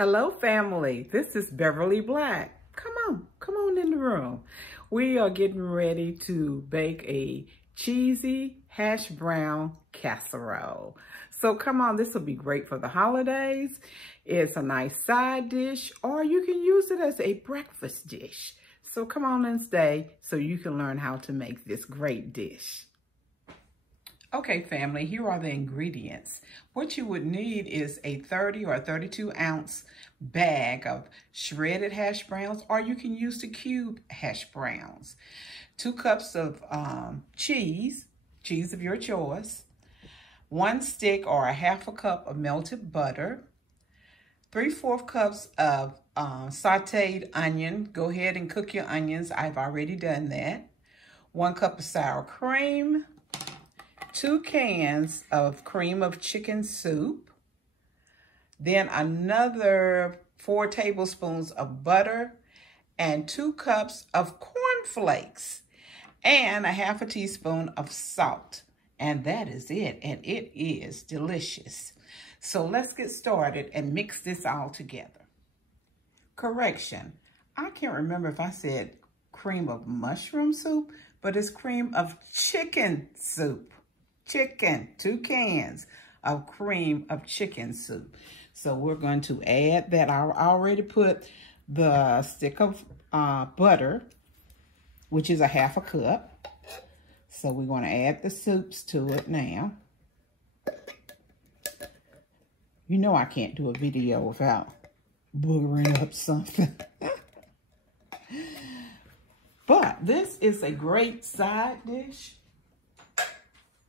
Hello, family. This is Beverly Black. Come on in the room. We are getting ready to bake a cheesy hash brown casserole. So come on, this will be great for the holidays. It's a nice side dish, or you can use it as a breakfast dish. So come on and stay so you can learn how to make this great dish. Okay, family, here are the ingredients. What you would need is a 30 or 32 ounce bag of shredded hash browns, or you can use the cube hash browns. 2 cups of cheese of your choice. 1 stick or a half a cup of melted butter. 3/4 cups of sauteed onion. Go ahead and cook your onions. I've already done that. 1 cup of sour cream. 2 cans of cream of chicken soup, then another 4 tablespoons of butter, and 2 cups of cornflakes, and a half a teaspoon of salt. And that is it, and it is delicious. So let's get started and mix this all together. Correction, I can't remember if I said cream of mushroom soup, but it's cream of chicken soup. 2 cans of cream of chicken soup. So we're going to add that. I already put the stick of butter, which is a half a cup. So we're going to add the soups to it now. You know I can't do a video without boogering up something. But this is a great side dish,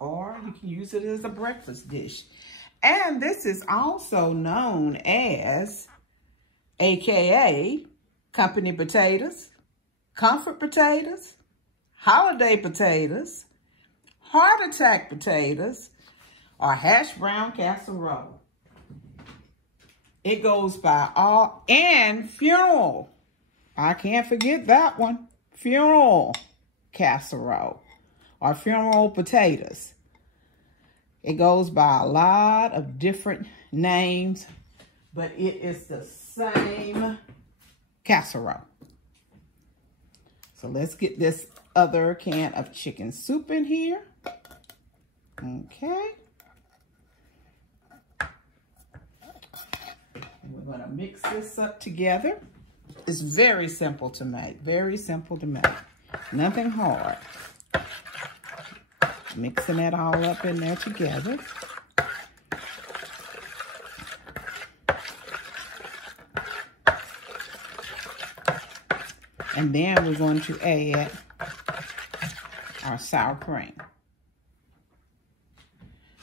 or you can use it as a breakfast dish. And this is also known as, AKA, company potatoes, comfort potatoes, holiday potatoes, heart attack potatoes, or hash brown casserole. It goes by and funeral. I can't forget that one. Funeral casserole, or funeral potatoes. It goes by a lot of different names, but it is the same casserole. So let's get this other can of chicken soup in here. Okay. And we're going to mix this up together. It's very simple to make, very simple to make. Nothing hard. Mixing it all up in there together. And then we're going to add our sour cream.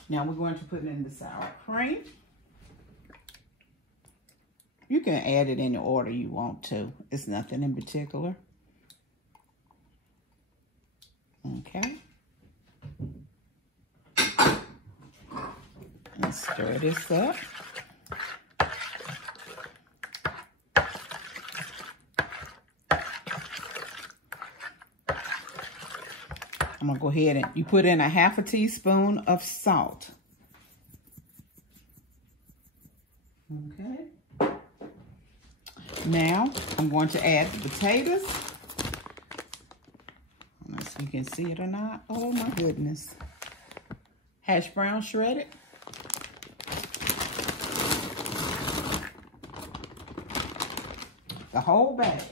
Now we're going to put in the sour cream. You can add it in the order you want to. It's nothing in particular. Okay. And stir this up. I'm gonna go ahead and you put in a half a teaspoon of salt. Okay. Now I'm going to add the potatoes. Unless you can see it or not. Oh my goodness. Hash brown shredded. The whole bag.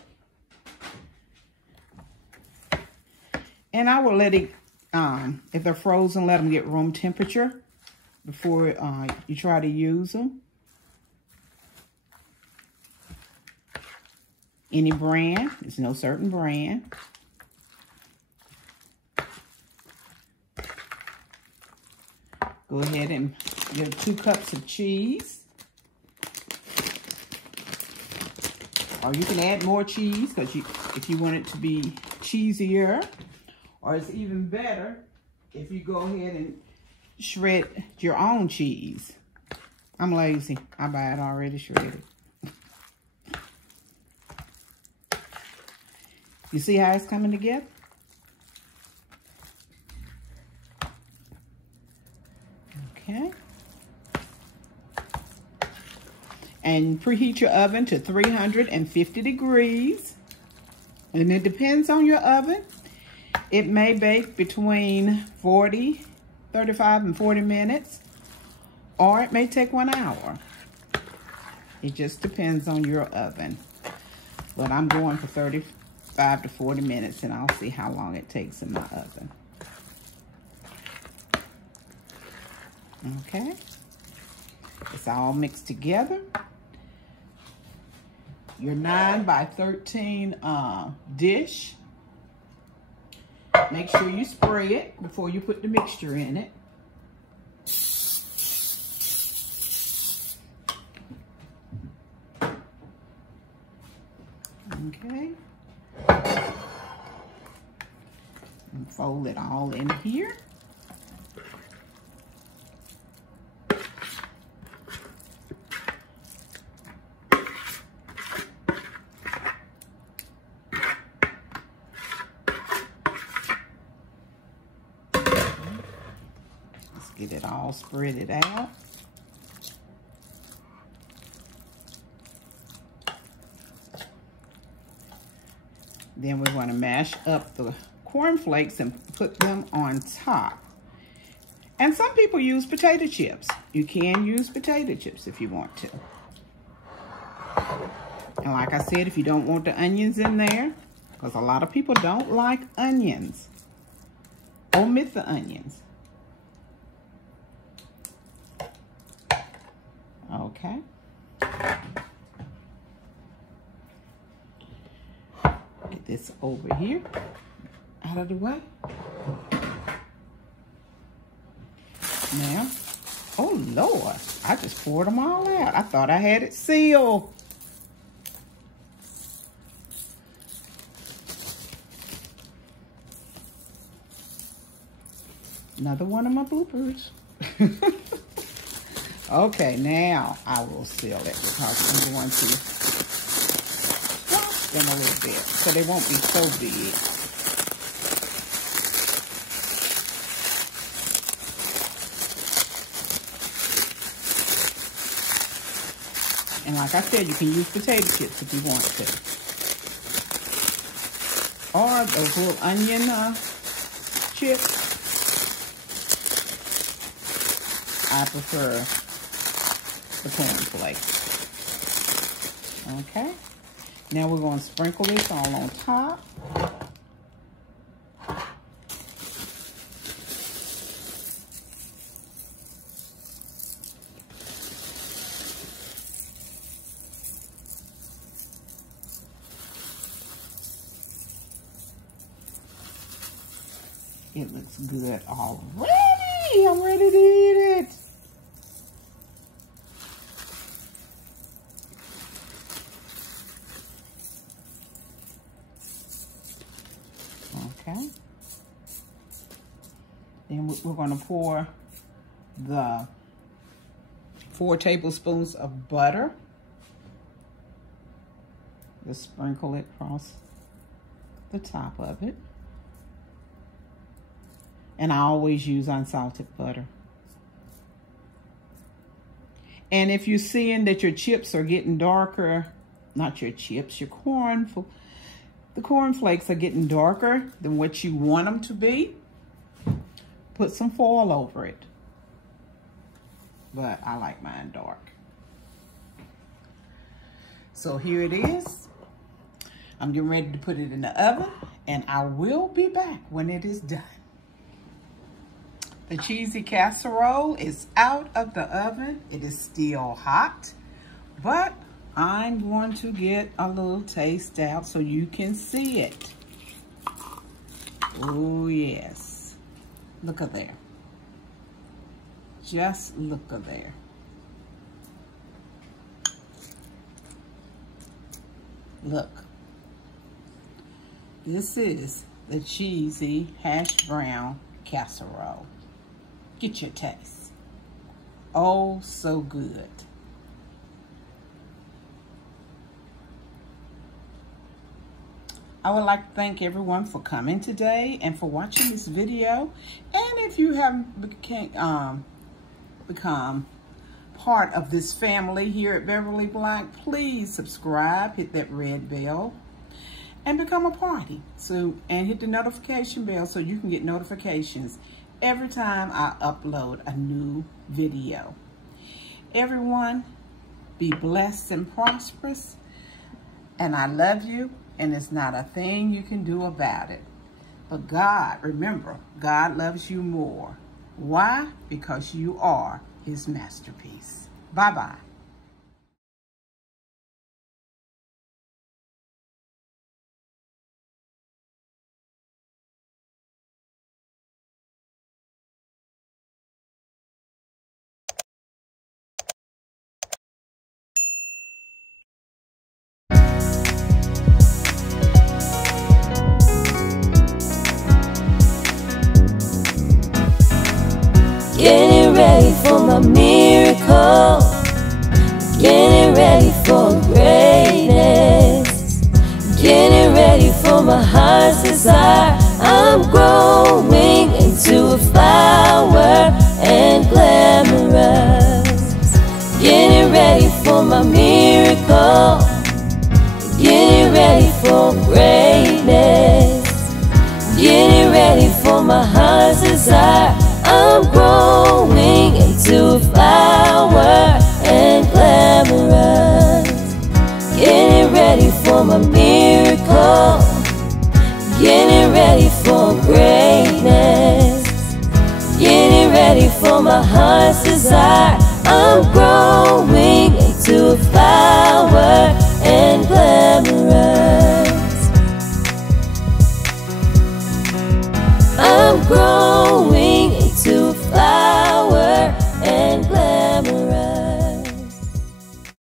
And I will let it, if they're frozen, let them get room temperature before you try to use them. Any brand, there's no certain brand. Go ahead and give 2 cups of cheese. Or you can add more cheese because if you want it to be cheesier. Or it's even better if you go ahead and shred your own cheese. I'm lazy. I buy it already shredded. You see how it's coming together? Okay. And preheat your oven to 350 degrees. And it depends on your oven. It may bake between 35 and 40 minutes, or it may take 1 hour. It just depends on your oven. But I'm going for 35 to 40 minutes, and I'll see how long it takes in my oven. Okay. It's all mixed together. Your 9 by 13 dish. Make sure you spray it before you put the mixture in it. Okay. And fold it all in here. Get it all spread out. Then we're going to mash up the cornflakes and put them on top. And some people use potato chips. You can use potato chips if you want to. And like I said, if you don't want the onions in there, because a lot of people don't like onions, omit the onions. Okay. Get this over here, out of the way. Now, oh Lord, I just poured them all out. I thought I had it sealed. Another one of my bloopers. Okay, now I will seal it because I'm going to squash them a little bit so they won't be so big. And like I said, you can use potato chips if you want to. Or those little onion chips. I prefer the cornflakes. Okay. Now we're going to sprinkle this all on top. It looks good already. I'm ready to eat it. Okay. Then we're going to pour the 4 tablespoons of butter. Just sprinkle it across the top of it. And I always use unsalted butter. And if you're seeing that your chips are getting darker, not your chips, your the cornflakes are getting darker than what you want them to be, put some foil over it. But I like mine dark. So here it is. I'm getting ready to put it in the oven, and I will be back when it is done. The cheesy casserole is out of the oven. It is still hot, but I'm going to get a little taste out so you can see it. Oh yes, look at there. Just look at there. Look, this is the cheesy hash brown casserole. Get your taste. Oh, so good. I would like to thank everyone for coming today and for watching this video. And if you haven't become part of this family here at Beverly Black, please subscribe, hit that red bell, and become a party. And hit the notification bell so you can get notifications every time I upload a new video. Everyone, be blessed and prosperous. And I love you, and there's not a thing you can do about it. But God, remember, God loves you more. Why? Because you are his masterpiece. Bye-bye. Getting ready for my miracle, getting ready for greatness, getting ready for my heart's desire. I'm growing into a flower and glamorous. Getting ready for my miracle, getting ready for greatness, getting ready for my heart's desire. I'm growing into a flower and glamorous. Getting ready for my miracle, getting ready for greatness, getting ready for my heart's desire. I'm growing into a flower and glamorous. I'm growing